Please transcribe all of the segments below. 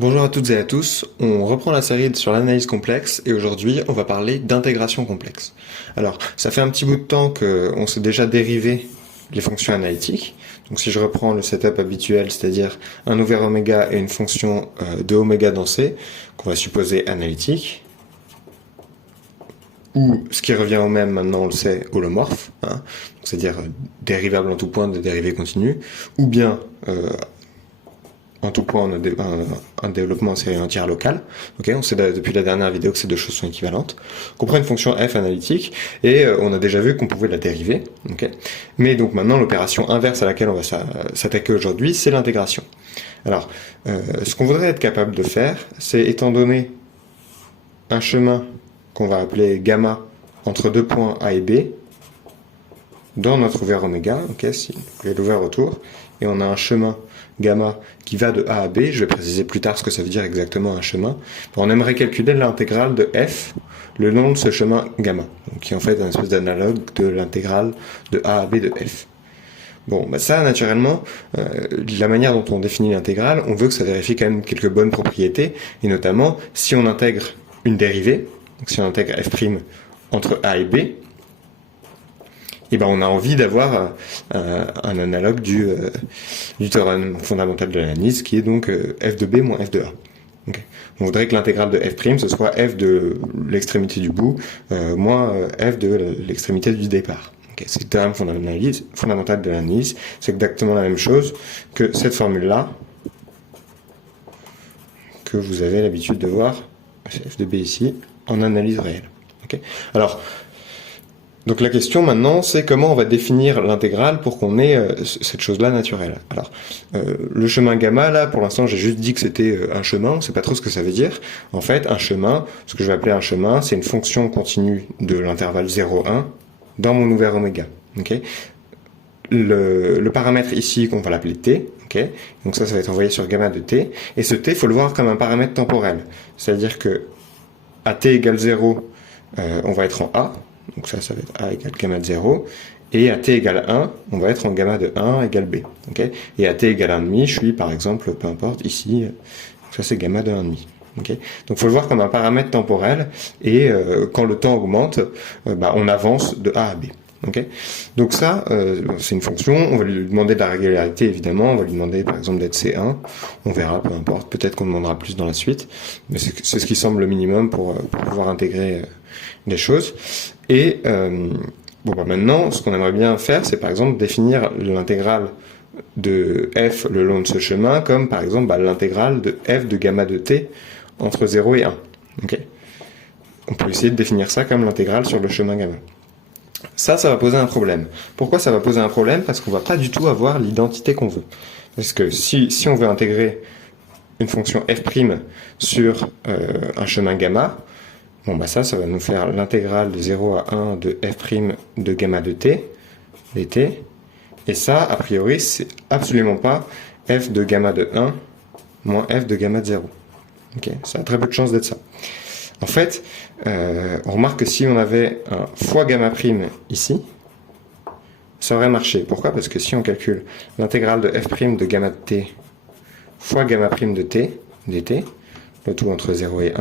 Bonjour à toutes et à tous, on reprend la série sur l'analyse complexe et aujourd'hui on va parler d'intégration complexe. Alors ça fait un petit bout de temps qu'on sait déjà dériver les fonctions analytiques. Donc si je reprends le setup habituel, c'est-à-dire un ouvert oméga et une fonction de oméga dans C, qu'on va supposer analytique, ou ce qui revient au même maintenant on le sait, holomorphe, hein, c'est-à-dire dérivable en tout point de dérivée continue, ou bien en tout point un développement en série entière locale. Okay, on sait depuis la dernière vidéo que ces deux choses sont équivalentes. On prend une fonction f analytique et on a déjà vu qu'on pouvait la dériver. Okay, mais donc maintenant l'opération inverse à laquelle on va s'attaquer aujourd'hui, c'est l'intégration. Alors, ce qu'on voudrait être capable de faire, c'est étant donné un chemin qu'on va appeler gamma entre deux points A et B, dans notre ouvert oméga, okay, si vous voulez l'ouvert autour, et on a un chemin gamma qui va de A à B, je vais préciser plus tard ce que ça veut dire exactement un chemin, on aimerait calculer l'intégrale de f le long de ce chemin gamma, donc qui est en fait un espèce d'analogue de l'intégrale de A à B de f. Bon, bah ça, naturellement, la manière dont on définit l'intégrale, on veut que ça vérifie quand même quelques bonnes propriétés, et notamment, si on intègre une dérivée, donc si on intègre f' entre A et B, et ben on a envie d'avoir un analogue du théorème fondamental de l'analyse, qui est donc f de b moins f de a. Okay. On voudrait que l'intégrale de f' ce soit f de l'extrémité du bout moins f de l'extrémité du départ. Okay. C'est le théorème fondamental de l'analyse. C'est exactement la même chose que cette formule-là, que vous avez l'habitude de voir, f de b ici, en analyse réelle. Okay. Alors, donc la question maintenant, c'est comment on va définir l'intégrale pour qu'on ait cette chose-là naturelle. Alors, le chemin gamma, là, pour l'instant, j'ai juste dit que c'était un chemin, on ne sait pas trop ce que ça veut dire. En fait, un chemin, ce que je vais appeler un chemin, c'est une fonction continue de l'intervalle 0,1 dans mon ouvert oméga. Okay, le paramètre ici, on va l'appeler t. Okay, donc ça va être envoyé sur gamma de t. Et ce t, il faut le voir comme un paramètre temporel. C'est-à-dire que à t égale 0, on va être en a. Donc ça va être a égale gamma de 0. Et à t égale 1, on va être en gamma de 1 égale b. Okay, et à t égale 1,5, je suis par exemple, peu importe, ici, ça c'est gamma de 1,5. Okay, donc il faut le voir comme un paramètre temporel. Et quand le temps augmente, on avance de a à b. Okay, donc ça, c'est une fonction, on va lui demander de la régularité évidemment, on va lui demander par exemple d'être C1, on verra, peu importe, peut-être qu'on demandera plus dans la suite, mais c'est ce qui semble le minimum pour pouvoir intégrer des choses. Et maintenant, ce qu'on aimerait bien faire, c'est par exemple définir l'intégrale de f le long de ce chemin, comme par exemple l'intégrale de f de gamma de t entre 0 et 1. Okay, on peut essayer de définir ça comme l'intégrale sur le chemin gamma. Ça va poser un problème. Pourquoi ça va poser un problème? Parce qu'on va pas du tout avoir l'identité qu'on veut. Parce que si on veut intégrer une fonction f' sur un chemin gamma, ça va nous faire l'intégrale de 0 à 1 de f' de gamma de t, dt, et ça, a priori, c'est absolument pas f de gamma de 1 moins f de gamma de 0. Okay, ça a très peu de chance d'être ça. En fait, on remarque que si on avait un fois gamma prime ici, ça aurait marché. Pourquoi? Parce que si on calcule l'intégrale de f' de gamma de t fois gamma prime de t, dt, le tout entre 0 et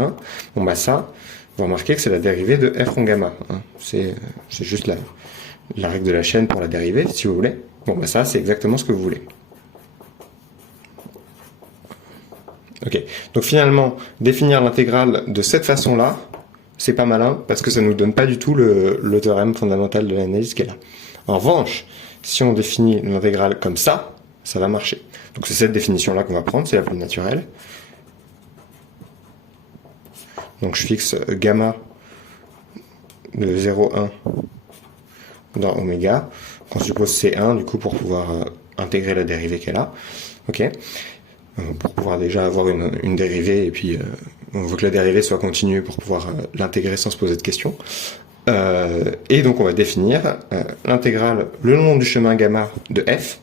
1, ça, vous remarquez que c'est la dérivée de f rond gamma. Hein. C'est juste la règle de la chaîne pour la dérivée, si vous voulez. Ça, c'est exactement ce que vous voulez. Ok, donc finalement, définir l'intégrale de cette façon-là, c'est pas malin, parce que ça ne nous donne pas du tout le théorème fondamental de l'analyse qui est là. En revanche, si on définit l'intégrale comme ça va marcher. Donc c'est cette définition-là qu'on va prendre, c'est la plus naturelle. Donc je fixe gamma de 0,1 dans oméga, qu'on suppose C1, du coup, pour pouvoir intégrer la dérivée qu'elle a. Ok, pour pouvoir déjà avoir une dérivée, et puis on veut que la dérivée soit continue pour pouvoir l'intégrer sans se poser de questions. Et donc on va définir l'intégrale le long du chemin gamma de f,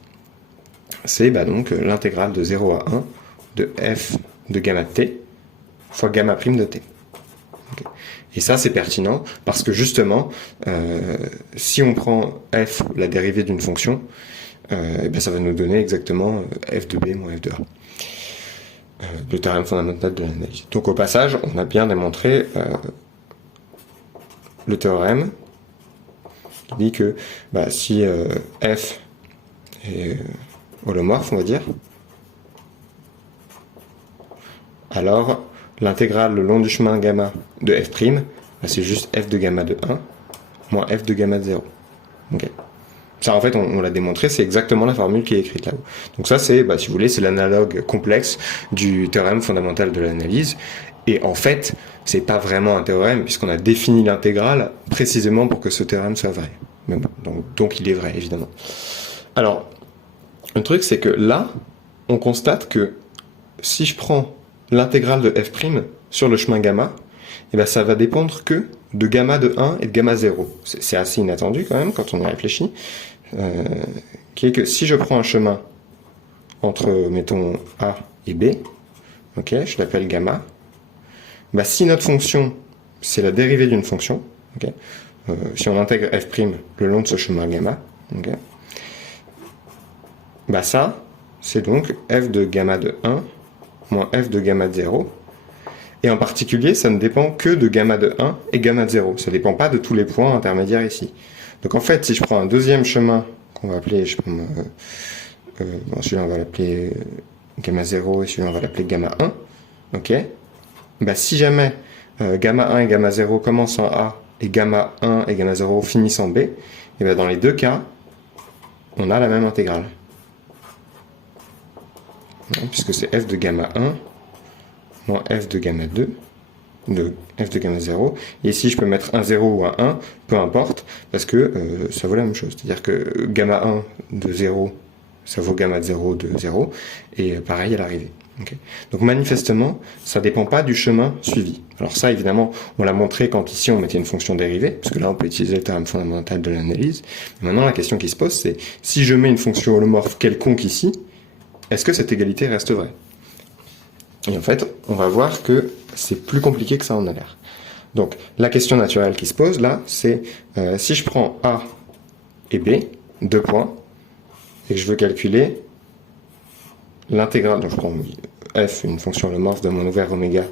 c'est donc l'intégrale de 0 à 1 de f de gamma de t fois gamma prime de t. Okay. Et ça c'est pertinent parce que justement, si on prend f, la dérivée d'une fonction, ça va nous donner exactement f de b moins f de a. le théorème fondamental de l'analyse. Donc au passage, on a bien démontré le théorème qui dit que si f est holomorphe, on va dire, alors l'intégrale le long du chemin gamma de f', c'est juste f de gamma de 1 moins f de gamma de 0. Okay. Ça, en fait, on l'a démontré, c'est exactement la formule qui est écrite là-haut. Donc ça, c'est, si vous voulez, c'est l'analogue complexe du théorème fondamental de l'analyse. Et en fait, c'est pas vraiment un théorème, puisqu'on a défini l'intégrale précisément pour que ce théorème soit vrai. Mais bon, donc il est vrai, évidemment. Alors, le truc, c'est que là, on constate que si je prends l'intégrale de f' sur le chemin gamma, ça va dépendre que de gamma de 1 et de gamma 0. C'est assez inattendu quand même quand on y réfléchit. Qui est que si je prends un chemin entre, mettons, A et B, ok, je l'appelle gamma, si notre fonction, c'est la dérivée d'une fonction, okay, si on intègre f' le long de ce chemin gamma, okay, ça, c'est donc f de gamma de 1 moins f de gamma de 0. Et en particulier, ça ne dépend que de gamma de 1 et gamma de 0. Ça ne dépend pas de tous les points intermédiaires ici. Donc en fait, si je prends un deuxième chemin, qu'on va appeler, celui-là on va l'appeler gamma 0 et celui-là on va l'appeler gamma 1, ok, si jamais gamma 1 et gamma 0 commencent en A et gamma 1 et gamma 0 finissent en B, et dans les deux cas, on a la même intégrale. Puisque c'est f de gamma 1 moins f de gamma 2, de f de gamma 0, et ici je peux mettre un 0 ou un 1, peu importe, parce que ça vaut la même chose. C'est-à-dire que gamma 1 de 0, ça vaut gamma 0 de 0, et pareil à l'arrivée. Okay. Donc manifestement, ça ne dépend pas du chemin suivi. Alors ça, évidemment, on l'a montré quand ici on mettait une fonction dérivée, parce que là on peut utiliser le théorème fondamental de l'analyse. Maintenant la question qui se pose, c'est si je mets une fonction holomorphe quelconque ici, est-ce que cette égalité reste vraie? Et en fait, on va voir que c'est plus compliqué que ça en a l'air. Donc, la question naturelle qui se pose là, c'est si je prends A et B, 2 points, et que je veux calculer l'intégrale, donc je prends f, une fonction holomorphe de mon ouvert oméga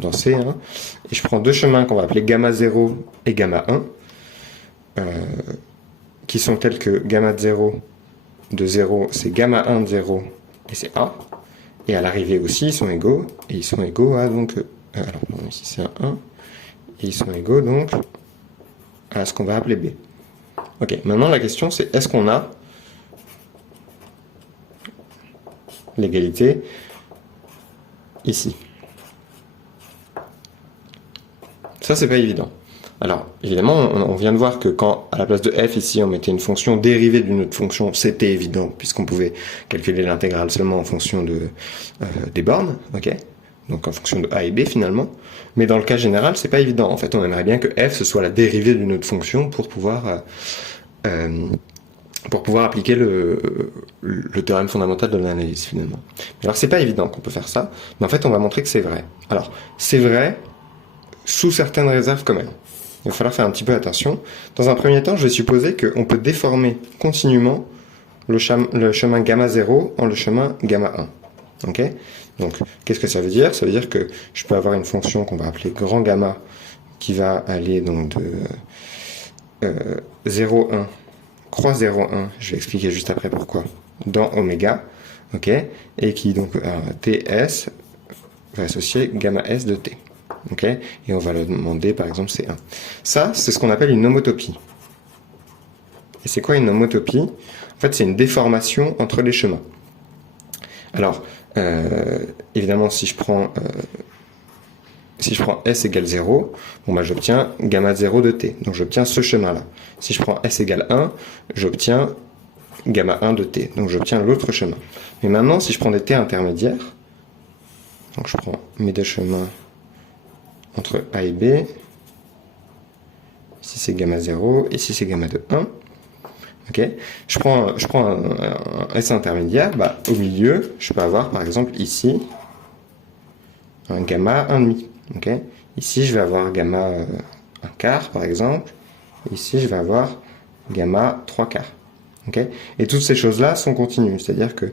dans C, et je prends deux chemins qu'on va appeler gamma 0 et gamma 1, qui sont tels que gamma de 0 de 0, c'est gamma 1 de 0, et c'est A. Et à l'arrivée aussi, ils sont égaux, et ils sont égaux à donc... alors, ici c'est un 1, et ils sont égaux donc à ce qu'on va appeler B. Ok, maintenant la question c'est, est-ce qu'on a l'égalité ici? Ça, c'est pas évident. Alors, évidemment, on vient de voir que quand, à la place de f, ici, on mettait une fonction dérivée d'une autre fonction, c'était évident, puisqu'on pouvait calculer l'intégrale seulement en fonction des bornes, ok? Donc en fonction de a et b, finalement. Mais dans le cas général, c'est pas évident. En fait, on aimerait bien que f, ce soit la dérivée d'une autre fonction pour pouvoir appliquer le théorème fondamental de l'analyse, finalement. Alors, c'est pas évident qu'on peut faire ça, mais en fait, on va montrer que c'est vrai. Alors, c'est vrai sous certaines réserves quand même. Il va falloir faire un petit peu attention. Dans un premier temps, je vais supposer qu'on peut déformer continuellement le chemin gamma 0 en le chemin gamma 1. Ok? Donc, qu'est-ce que ça veut dire? Ça veut dire que je peux avoir une fonction qu'on va appeler grand gamma qui va aller donc de 0,1, croix 0,1, je vais expliquer juste après pourquoi, dans oméga, ok? Et qui donc ts va associer gamma s de t. Okay, et on va le demander par exemple C1. Ça, c'est ce qu'on appelle une homotopie. Et c'est quoi une homotopie? En fait, c'est une déformation entre les chemins. Alors, évidemment, si je prends S égale 0, j'obtiens gamma 0 de t. Donc j'obtiens ce chemin-là. Si je prends S égale 1, j'obtiens gamma 1 de t. Donc j'obtiens l'autre chemin. Mais maintenant, si je prends des t intermédiaires, donc je prends mes deux chemins entre A et B, ici c'est gamma 0, ici c'est gamma de 1. Okay. Je prends un S intermédiaire, au milieu, je peux avoir par exemple ici un gamma 1,5. Okay. Ici je vais avoir gamma 1 quart par exemple, ici je vais avoir gamma 3 quarts. Okay, et toutes ces choses-là sont continues, c'est-à-dire que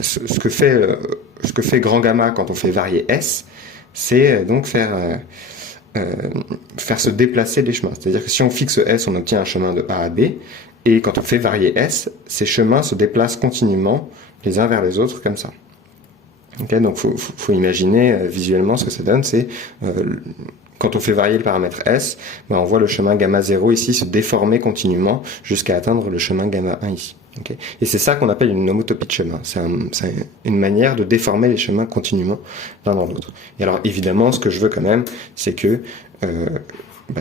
ce que fait grand gamma quand on fait varier S, c'est donc faire se déplacer les chemins. C'est-à-dire que si on fixe S, on obtient un chemin de A à B, et quand on fait varier S, ces chemins se déplacent continuellement les uns vers les autres comme ça. Okay, donc faut imaginer visuellement ce que ça donne, c'est quand on fait varier le paramètre S, on voit le chemin gamma 0 ici se déformer continuellement jusqu'à atteindre le chemin gamma 1 ici. Okay, et c'est ça qu'on appelle une homotopie de chemin. C'est une manière de déformer les chemins continuellement l'un dans l'autre. Et alors évidemment, ce que je veux quand même, c'est que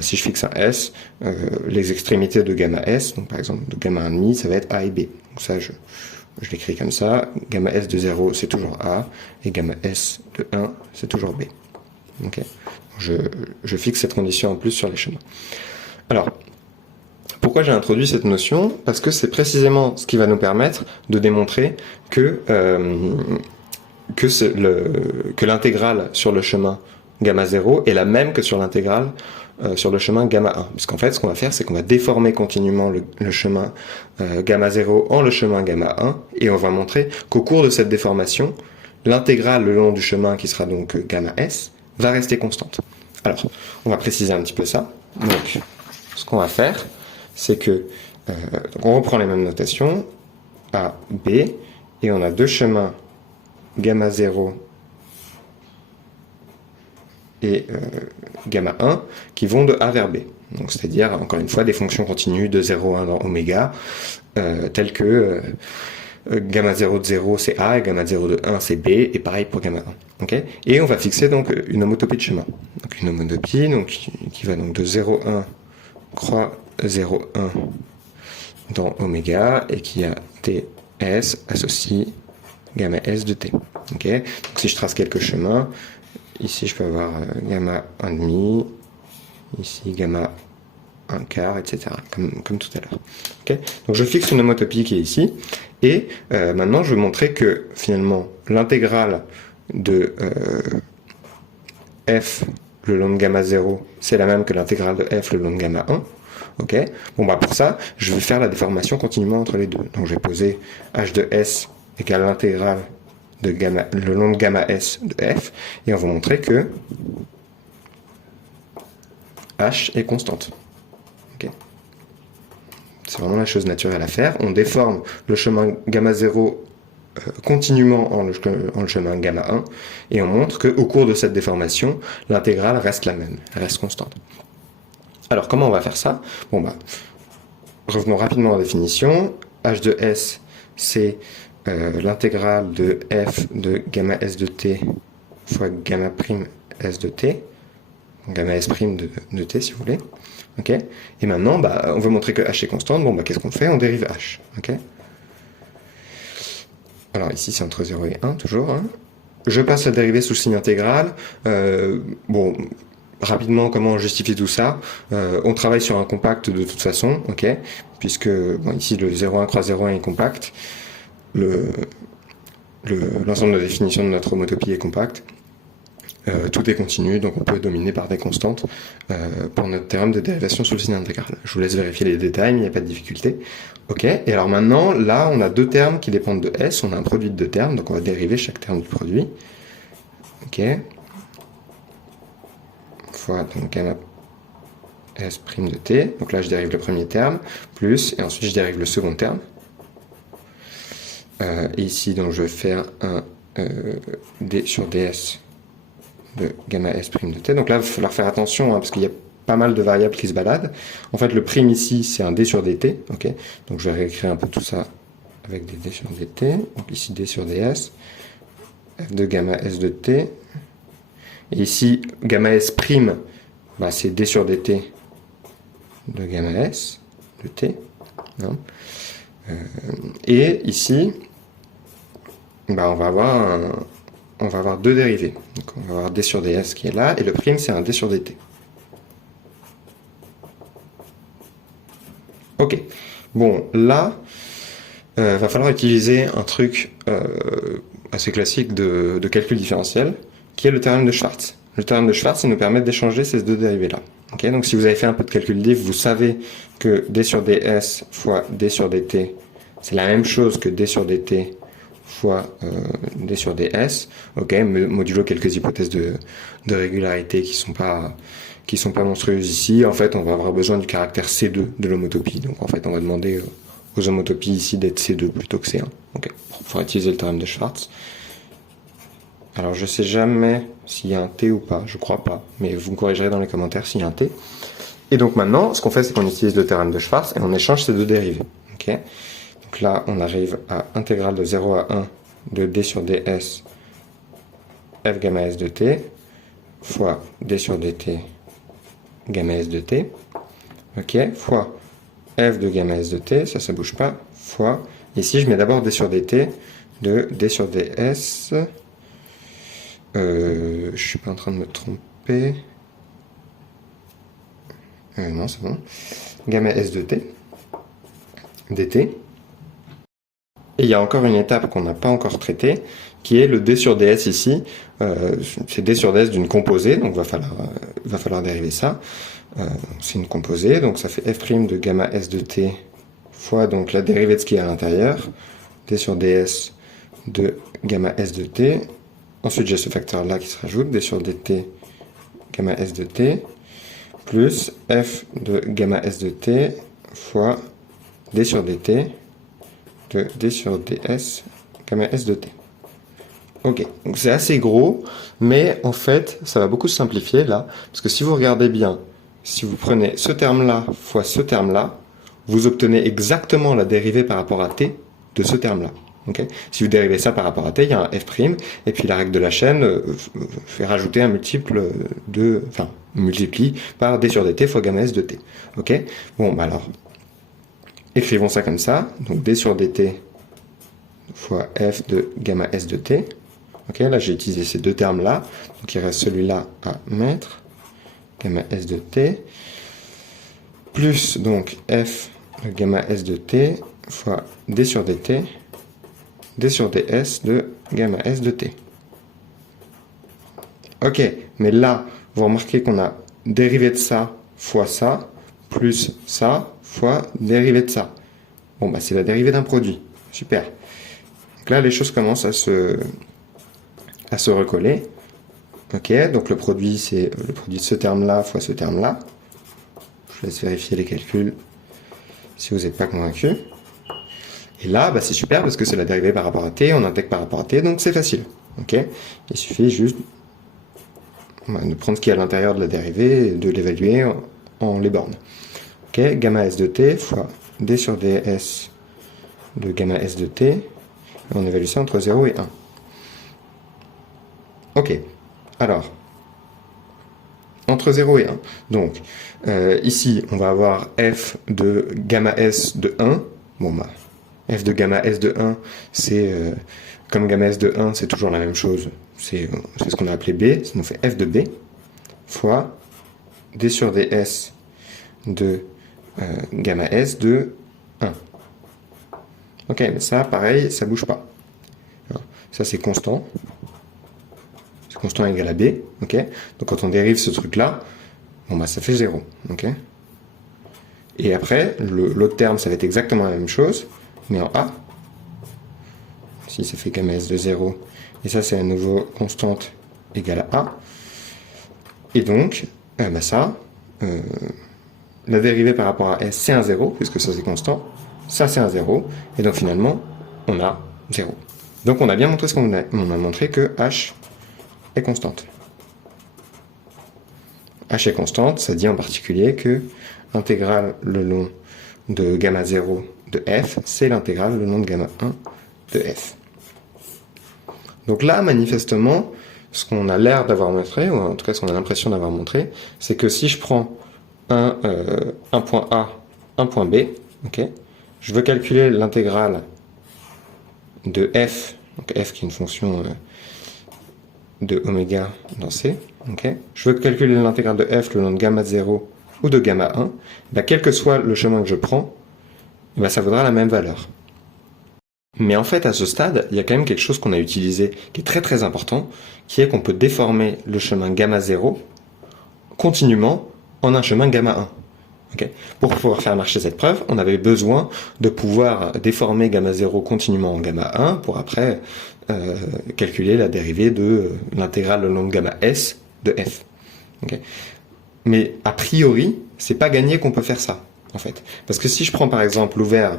si je fixe un S, les extrémités de gamma S, donc par exemple de gamma 1,5, ça va être A et B. Donc ça, je l'écris comme ça. Gamma S de 0, c'est toujours A, et gamma S de 1, c'est toujours B. Okay, je fixe cette condition en plus sur les chemins. Alors, pourquoi j'ai introduit cette notion? Parce que c'est précisément ce qui va nous permettre de démontrer que l'intégrale sur le chemin gamma 0 est la même que sur l'intégrale sur le chemin gamma 1. Puisqu'en fait, ce qu'on va faire, c'est qu'on va déformer continuellement le chemin gamma 0 en le chemin gamma 1, et on va montrer qu'au cours de cette déformation, l'intégrale le long du chemin, qui sera donc gamma S, va rester constante. Alors, on va préciser un petit peu ça. Donc, ce qu'on va faire, c'est que donc on reprend les mêmes notations, A, B, et on a deux chemins gamma 0 et gamma 1 qui vont de A vers B. Donc c'est-à-dire, encore une fois, des fonctions continues de 0 à 1 dans oméga, telles que gamma 0 de 0 c'est A, et gamma 0 de 1 c'est B, et pareil pour gamma 1. Okay, et on va fixer donc une homotopie de chemin. Donc une homotopie qui va donc de 0,1 croix 0,1 dans oméga, et qui a TS associe gamma S de T. Okay, donc si je trace quelques chemins, ici je peux avoir gamma 1,5, ici gamma 1 quart, etc. Comme tout à l'heure. Okay, donc je fixe une homotopie qui est ici, et maintenant je vais montrer que finalement l'intégrale de f le long de gamma 0, c'est la même que l'intégrale de f le long de gamma 1. Ok, bon pour ça, je vais faire la déformation continuellement entre les deux. Donc je vais poser h de s égale l'intégrale de gamma, le long de gamma s de f, et on va montrer que h est constante. Okay. C'est vraiment la chose naturelle à faire. On déforme le chemin gamma 0 continuellement en le chemin gamma 1, et on montre qu'au cours de cette déformation, l'intégrale reste la même, elle reste constante. Alors comment on va faire ça? Revenons rapidement en définition. H de S, c'est l'intégrale de f de gamma S de t fois gamma prime S de t, gamma S prime de t si vous voulez. Okay, et maintenant, on veut montrer que h est constante. Qu'est-ce qu'on fait? On dérive h. Okay, alors ici c'est entre 0 et 1 toujours. Hein. Je passe la dérivée sous le signe intégral. Rapidement, comment on justifie tout ça? On travaille sur un compact de toute façon, ok, puisque ici le 0,1 croix 0,1 est compact. L'ensemble de la définition de notre homotopie est compact. Tout est continu, donc on peut dominer par des constantes pour notre théorème de dérivation sous le signe intégral. Je vous laisse vérifier les détails, mais il n'y a pas de difficulté. Ok, et alors maintenant, là, on a deux termes qui dépendent de S, on a un produit de deux termes, donc on va dériver chaque terme du produit. Ok. Fois donc gamma S' de t, donc là je dérive le premier terme, plus, et ensuite je dérive le second terme. Et ici, donc je vais faire un d sur ds de gamma S' de t. Donc là, il va falloir faire attention, parce qu'il y a pas mal de variables qui se baladent. En fait, le prime ici, c'est un d sur dt. Ok, donc je vais réécrire un peu tout ça avec des d sur dt. Donc ici, d sur ds, f de gamma S de t. Et ici, gamma S prime, c'est d sur dt de gamma S de t. Hein. Et ici, on va avoir deux dérivés. Donc on va avoir d sur ds qui est là, et le prime c'est un d sur dt. Ok. Bon, là, va falloir utiliser un truc assez classique de calcul différentiel, qui est le théorème de Schwarz. Le théorème de Schwarz, il nous permet d'échanger ces deux dérivés-là. Okay, donc si vous avez fait un peu de calcul libre, vous savez que d sur ds fois d sur dt, c'est la même chose que d sur dt fois d sur ds, ok, modulo quelques hypothèses de régularité qui sont pas monstrueuses ici. En fait, on va avoir besoin du caractère C2 de l'homotopie. Donc en fait, on va demander aux homotopies ici d'être C2 plutôt que C1, ok, pour pouvoir utiliser le théorème de Schwartz. Alors je sais jamais s'il y a un T ou pas, je crois pas, mais vous me corrigerez dans les commentaires s'il y a un T. Et donc maintenant, ce qu'on fait, c'est qu'on utilise le théorème de Schwartz et on échange ces deux dérivées, ok. Donc là, on arrive à intégrale de 0 à 1 de d sur ds f gamma s de t fois d sur dt gamma s de t, ok, fois f de gamma s de t, ça bouge pas, fois, ici je mets d'abord d sur dt de d sur ds, je suis pas en train de me tromper, non c'est bon, gamma s de t, dt. Et il y a encore une étape qu'on n'a pas encore traitée, qui est le d sur ds ici. C'est d sur ds d'une composée, donc va falloir dériver ça. C'est une composée, donc ça fait f' de gamma s de t fois donc la dérivée de ce qui est à l'intérieur, d sur ds de gamma s de t. Ensuite j'ai ce facteur là qui se rajoute, d sur dt gamma s de t, plus f de gamma s de t fois d sur dt de d sur ds gamma s de t. Ok, donc c'est assez gros, mais en fait, ça va beaucoup se simplifier là, parce que si vous regardez bien, si vous prenez ce terme-là fois ce terme-là, vous obtenez exactement la dérivée par rapport à t de ce terme-là. Okay, si vous dérivez ça par rapport à t, il y a un f', et puis la règle de la chaîne fait rajouter un multiple multiplie par d sur dt fois gamma s de t. Ok, bon, bah alors, écrivons ça comme ça, donc d sur dt fois f de gamma s de t. Ok, là j'ai utilisé ces deux termes-là, donc il reste celui-là à mettre, gamma s de t, plus donc f de gamma s de t fois d sur dt, d sur ds de gamma s de t. Ok, mais là, vous remarquez qu'on a dérivé de ça fois ça, plus ça fois dérivé de ça. Bon, bah c'est la dérivée d'un produit. Super. Donc là, les choses commencent à se recoller. Ok, donc le produit, c'est le produit de ce terme-là fois ce terme-là. Je laisse vérifier les calculs si vous n'êtes pas convaincu. Et là, bah, c'est super parce que c'est la dérivée par rapport à t, on intègre par rapport à t, donc c'est facile. Ok, il suffit juste de prendre ce qui est à l'intérieur de la dérivée et de l'évaluer en les bornes. Ok, gamma s de t fois d sur ds de gamma s de t, et on évalue ça entre 0 et 1. Ok, alors, entre 0 et 1. Donc, ici, on va avoir f de gamma s de 1. Bon, bah, f de gamma s de 1, c'est comme gamma s de 1, c'est toujours la même chose. C'est ce qu'on a appelé b, ça nous fait f de b, fois d sur ds de gamma s de 1. Ok, mais ça, pareil, ça bouge pas. Ça, c'est constant. C'est constant égal à b. Ok. Donc, quand on dérive ce truc-là, bon, bah, ça fait 0. Ok. Et après, l'autre terme, ça va être exactement la même chose, mais en a. Ici, ça fait gamma s de 0. Et ça, c'est à nouveau constante égale à a. Et donc, bah, ça, la dérivée par rapport à s, c'est un 0, puisque ça, c'est constant. Ça, c'est un 0. Et donc, finalement, on a 0. Donc, on a bien montré ce qu'on a. On a montré que h est constante. H est constante, ça dit en particulier que l'intégrale le long de gamma 0 de f, c'est l'intégrale le long de gamma 1 de f. Donc là, manifestement, ce qu'on a l'air d'avoir montré, ou en tout cas ce qu'on a l'impression d'avoir montré, c'est que si je prends un point A, un point B, okay, je veux calculer l'intégrale de f, donc f qui est une fonction de oméga dans C, okay, je veux calculer l'intégrale de f le long de gamma 0 ou de gamma 1, bah, quel que soit le chemin que je prends, bah, ça vaudra la même valeur. Mais en fait, à ce stade, il y a quand même quelque chose qu'on a utilisé qui est très très important, qui est qu'on peut déformer le chemin gamma 0 continuellement en un chemin gamma 1. Okay. Pour pouvoir faire marcher cette preuve, on avait besoin de pouvoir déformer gamma 0 continuellement en gamma 1 pour après calculer la dérivée de l'intégrale le long de gamma s de f. Okay. Mais a priori, c'est pas gagné qu'on peut faire ça, en fait. Parce que si je prends par exemple l'ouvert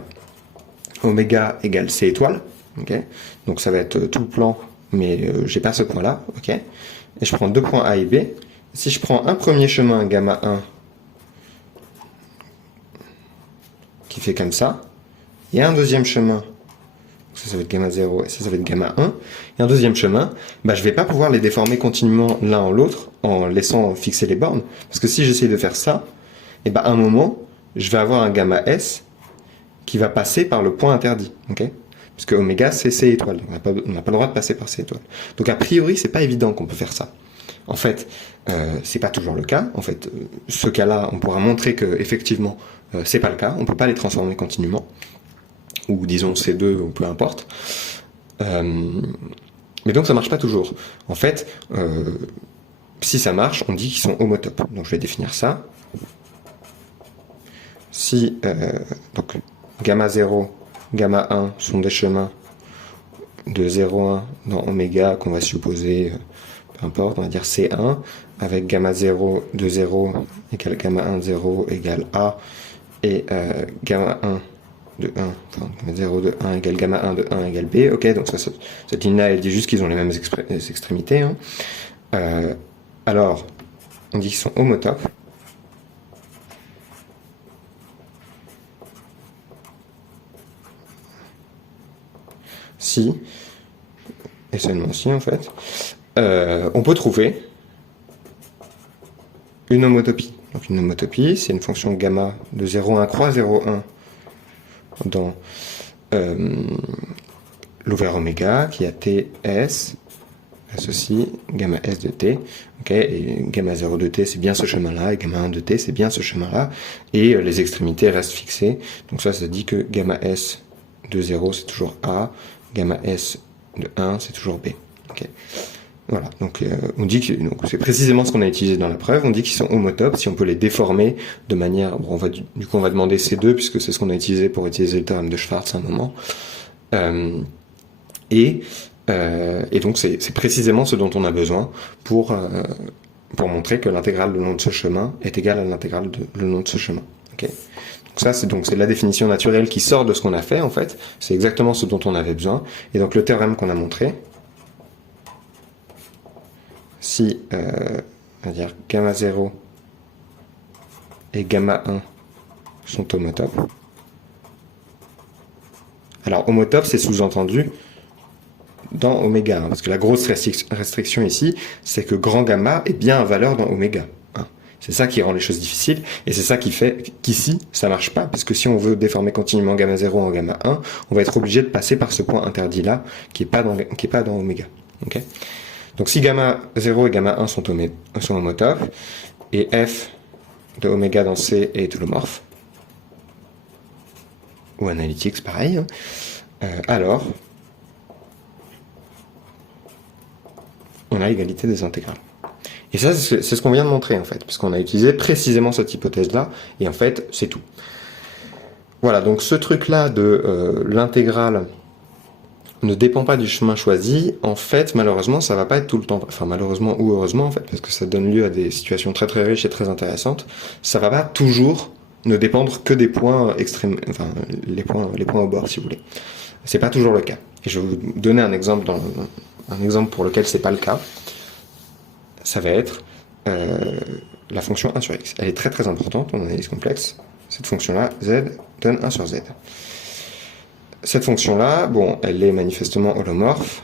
oméga égale c étoile, okay, donc ça va être tout le plan, mais j'ai pas ce point-là, ok, et je prends deux points A et B. Si je prends un premier chemin gamma 1 qui fait comme ça, et un deuxième chemin, ça va être gamma 0 et ça va être gamma 1, et un deuxième chemin, bah, je vais pas pouvoir les déformer continuellement l'un en l'autre en laissant fixer les bornes, parce que si j'essaye de faire ça, et bah, à un moment, je vais avoir un gamma S qui va passer par le point interdit, ok, parce que oméga c'est C étoile, on n'a pas le droit de passer par C étoile. Donc a priori, c'est pas évident qu'on peut faire ça. En fait, c'est pas toujours le cas. En fait, ce cas-là, on pourra montrer que effectivement, c'est pas le cas. On peut pas les transformer continuellement, ou disons C2 ou peu importe. Mais donc ça marche pas toujours. En fait, si ça marche, on dit qu'ils sont homotopes. Donc je vais définir ça. Si donc gamma 0, gamma 1 sont des chemins de 0,1 dans oméga qu'on va supposer, peu importe, on va dire C1, avec gamma 0 de 0 égale gamma 1 de 0 égale A, et gamma 1 de 1, enfin gamma 0 de 1 égale gamma 1 de 1 égale B, ok, donc ça, cette ligne-là, elle dit juste qu'ils ont les mêmes extrémités. Hein. Alors, on dit qu'ils sont homotopes. Si, et seulement si en fait, on peut trouver une homotopie. Donc une homotopie, c'est une fonction gamma de 0,1 croix 0,1 dans l'ouvert oméga qui a TS associe gamma S de T, okay, et gamma 0 de T c'est bien ce chemin-là, et gamma 1 de T c'est bien ce chemin-là, et les extrémités restent fixées. Donc ça dit que gamma S de 0 c'est toujours A, gamma S de 1 c'est toujours B. Okay. Voilà, donc on dit que c'est précisément ce qu'on a utilisé dans la preuve, on dit qu'ils sont homotopes, si on peut les déformer de manière, bon, du coup on va demander C2 puisque c'est ce qu'on a utilisé pour utiliser le théorème de Schwarz à un moment, et donc c'est précisément ce dont on a besoin pour montrer que l'intégrale le long de ce chemin est égale à l'intégrale le long de ce chemin. Okay. Ça, c'est la définition naturelle qui sort de ce qu'on a fait, en fait. C'est exactement ce dont on avait besoin. Et donc, le théorème qu'on a montré, si, on va dire, gamma 0 et gamma 1 sont homotopes. Alors, homotope, c'est sous-entendu dans oméga, hein, parce que la grosse restriction ici, c'est que grand gamma est bien à valeur dans oméga. C'est ça qui rend les choses difficiles, et c'est ça qui fait qu'ici, ça marche pas, parce que si on veut déformer continuellement gamma 0 en gamma 1, on va être obligé de passer par ce point interdit-là, qui est pas dans oméga. Okay, donc si gamma 0 et gamma 1 sont homotopes, et f de oméga dans C est holomorphe, ou analytics pareil, alors, on a égalité des intégrales. Et ça, c'est ce qu'on vient de montrer, en fait, parce qu'on a utilisé précisément cette hypothèse-là, et en fait, c'est tout. Voilà, donc ce truc-là de l'intégrale ne dépend pas du chemin choisi, en fait, malheureusement, ça va pas être tout le temps, enfin, malheureusement ou heureusement, en fait, parce que ça donne lieu à des situations très très riches et très intéressantes, ça va pas toujours ne dépendre que des points extrêmes, enfin, les points au bord, si vous voulez. C'est pas toujours le cas. Et je vais vous donner un exemple pour lequel c'est pas le cas. Ça va être la fonction 1 sur x. Elle est très très importante en analyse complexe. Cette fonction-là, z, donne 1 sur z. Cette fonction-là, bon, elle est manifestement holomorphe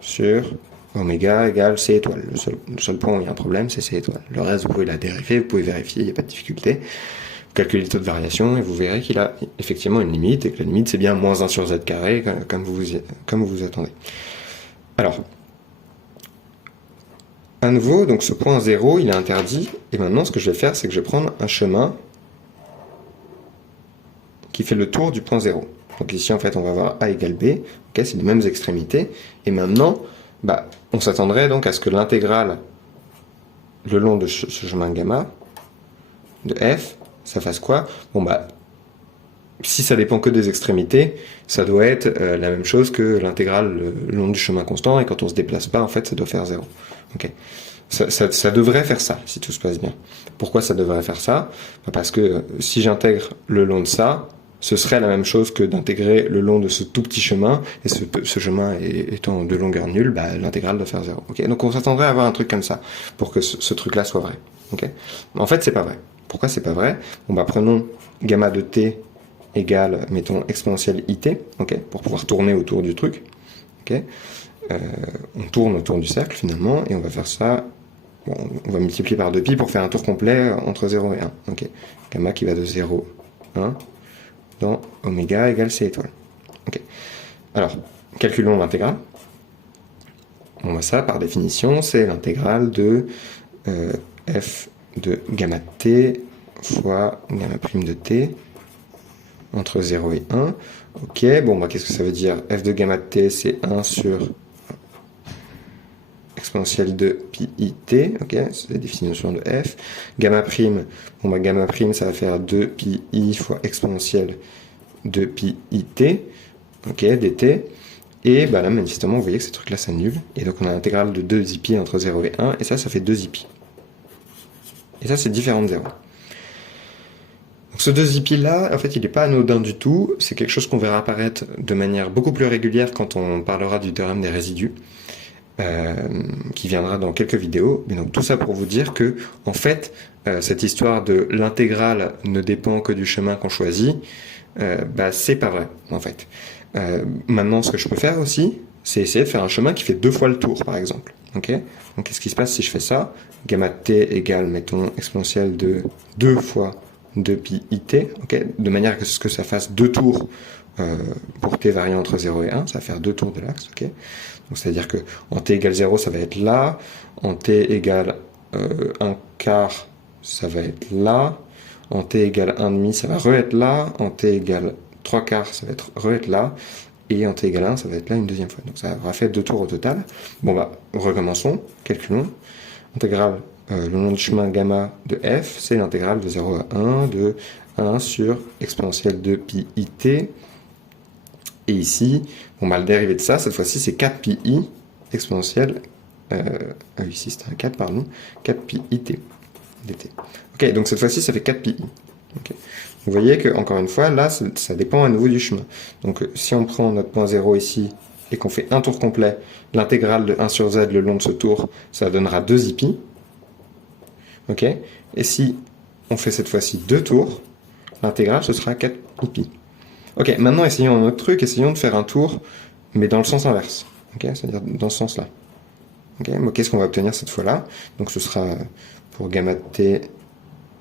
sur oméga égale c étoile. Le seul point où il y a un problème, c'est c étoile. Le reste, vous pouvez la dériver, vous pouvez vérifier, il n'y a pas de difficulté. Vous calculez le taux de variation et vous verrez qu'il a effectivement une limite, et que la limite, c'est bien moins 1 sur z carré, comme vous vous attendez. Alors, à nouveau, donc ce point 0, il est interdit, et maintenant ce que je vais faire, c'est que je vais prendre un chemin qui fait le tour du point 0. Donc ici, en fait, on va avoir A égale B, okay, c'est les mêmes extrémités, et maintenant, on s'attendrait donc à ce que l'intégrale le long de ce chemin gamma de f, ça fasse quoi? Bon bah, si ça dépend que des extrémités, ça doit être la même chose que l'intégrale le long du chemin constant, et quand on se déplace pas, en fait, ça doit faire 0. Okay. Ça devrait faire ça, si tout se passe bien. Pourquoi ça devrait faire ça? Parce que si j'intègre le long de ça, ce serait la même chose que d'intégrer le long de ce tout petit chemin, et ce chemin étant de longueur nulle, bah, l'intégrale doit faire 0. Okay, donc on s'attendrait à avoir un truc comme ça, pour que ce truc-là soit vrai. Okay. En fait, c'est pas vrai. Pourquoi c'est pas vrai? Bon bah prenons gamma de t égale, mettons, exponentielle it, okay, pour pouvoir tourner autour du truc. Okay. On tourne autour du cercle finalement, et on va faire ça, bon, on va multiplier par 2pi pour faire un tour complet entre 0 et 1. Okay. Gamma qui va de 0, 1, dans oméga égale c étoile. Okay. Alors, calculons l'intégrale. Bon, bah ça, par définition, c'est l'intégrale de f de gamma t fois gamma prime de t entre 0 et 1. Ok, bon, bah qu'est-ce que ça veut dire? F de gamma t, c'est 1 sur exponentielle de pi it, ok, c'est la définition de f. Gamma prime, bon bah gamma prime, ça va faire 2 pi i fois exponentielle de pi it, ok, dt. Et bah là, manifestement, vous voyez que ce truc-là s'annule. Et donc on a l'intégrale de 2 pi entre 0 et 1, et ça fait 2 pi. Et ça, c'est différent de 0. Donc ce 2 pi là, en fait, il n'est pas anodin du tout. C'est quelque chose qu'on verra apparaître de manière beaucoup plus régulière quand on parlera du théorème des résidus, qui viendra dans quelques vidéos. Mais donc tout ça pour vous dire que, en fait, cette histoire de l'intégrale ne dépend que du chemin qu'on choisit, bah c'est pas vrai, en fait. Maintenant, ce que je peux faire aussi, c'est essayer de faire un chemin qui fait 2 fois le tour, par exemple. Okay, donc qu'est-ce qui se passe si je fais ça? Gamma t égale, mettons, exponentielle de 2 fois 2 pi it, okay, de manière à ce que ça fasse 2 tours pour t variant entre 0 et 1, ça va faire 2 tours de l'axe. Okay. Donc c'est-à-dire que en t égale 0, ça va être là, en t égale 1 quart, ça va être là, en t égale 1 demi, ça va re-être là, en t égale 3 quarts, ça va être re-être là, et en t égale 1, ça va être là une deuxième fois. Donc ça aura fait 2 tours au total. Bon bah, recommençons, calculons. Intégrale le long du chemin gamma de f, c'est l'intégrale de 0 à 1 de 1 sur exponentielle de pi it. Et ici, bon bah, le dérivé de ça, cette fois-ci, c'est 4 pi i exponentielle, ici c'était un 4, pardon, 4 pi it dt. Ok, donc cette fois-ci, ça fait 4 pi i. Okay. Vous voyez que, encore une fois, là, ça dépend à nouveau du chemin. Donc, si on prend notre point 0 ici, et qu'on fait un tour complet, l'intégrale de 1 sur z le long de ce tour, ça donnera 2 pi. Ok. Et si on fait cette fois-ci 2 tours, l'intégrale, ce sera 4 pi. Ok, maintenant, essayons un autre truc, essayons de faire un tour, mais dans le sens inverse. Ok, c'est-à-dire dans ce sens-là. Ok, bon, qu'est-ce qu'on va obtenir cette fois-là? Donc, ce sera pour gamma t...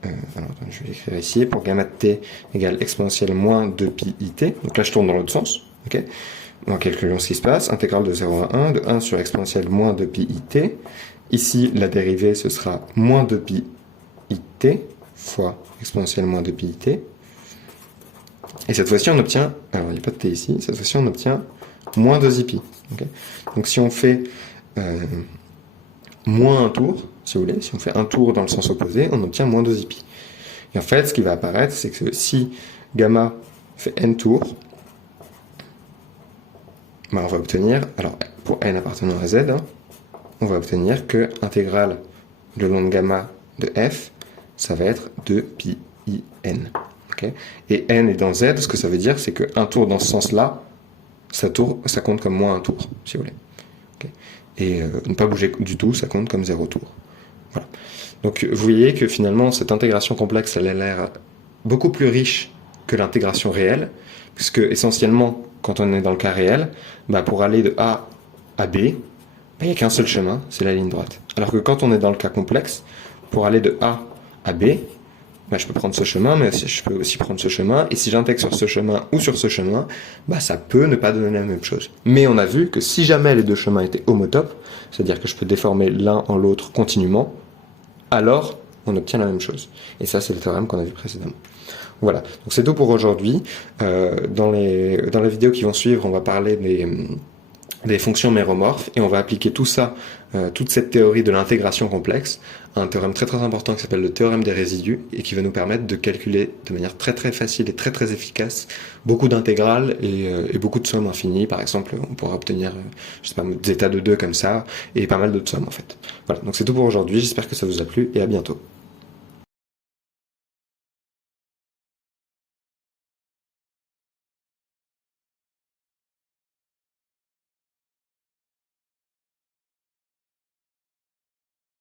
alors, attends, je vais l'écrire ici, pour gamma de t égale exponentielle moins 2 pi it. Donc là, je tourne dans l'autre sens. Okay, on calculons ce qui se passe. Intégrale de 0 à 1, de 1 sur exponentielle moins 2 pi it. Ici, la dérivée, ce sera moins 2 pi it fois exponentielle moins 2 pi it. Et cette fois-ci, on obtient, alors il n'y a pas de t ici, cette fois-ci, on obtient moins 2 pi. Okay, donc si on fait moins un tour, si vous voulez, si on fait un tour dans le sens opposé, on obtient moins 2 pi. Et en fait, ce qui va apparaître, c'est que si gamma fait n tours, ben on va obtenir, alors pour n appartenant à z, hein, on va obtenir que intégrale le long de gamma de f, ça va être 2 pi i n. Okay, et n est dans z, ce que ça veut dire, c'est qu'un tour dans ce sens-là, ça compte comme moins un tour, si vous voulez. Okay, et ne pas bouger du tout, ça compte comme 0 tour. Voilà. Donc vous voyez que finalement cette intégration complexe elle a l'air beaucoup plus riche que l'intégration réelle, puisque essentiellement quand on est dans le cas réel, bah, pour aller de A à B, bah, il n'y a qu'un seul chemin, c'est la ligne droite. Alors que quand on est dans le cas complexe, pour aller de A à B, bah, je peux prendre ce chemin, mais je peux aussi prendre ce chemin, et si j'intègre sur ce chemin ou sur ce chemin, bah, ça peut ne pas donner la même chose. Mais on a vu que si jamais les deux chemins étaient homotopes, c'est-à-dire que je peux déformer l'un en l'autre continuellement, alors on obtient la même chose. Et ça, c'est le théorème qu'on a vu précédemment. Voilà, donc c'est tout pour aujourd'hui. Dans les vidéos qui vont suivre, on va parler des fonctions méromorphes, et on va appliquer tout ça, toute cette théorie de l'intégration complexe, à un théorème très très important qui s'appelle le théorème des résidus, et qui va nous permettre de calculer de manière très très facile et très très efficace beaucoup d'intégrales et beaucoup de sommes infinies. Par exemple, on pourra obtenir, je sais pas, des états de 2 comme ça, et pas mal d'autres sommes en fait. Voilà, donc c'est tout pour aujourd'hui, j'espère que ça vous a plu, et à bientôt.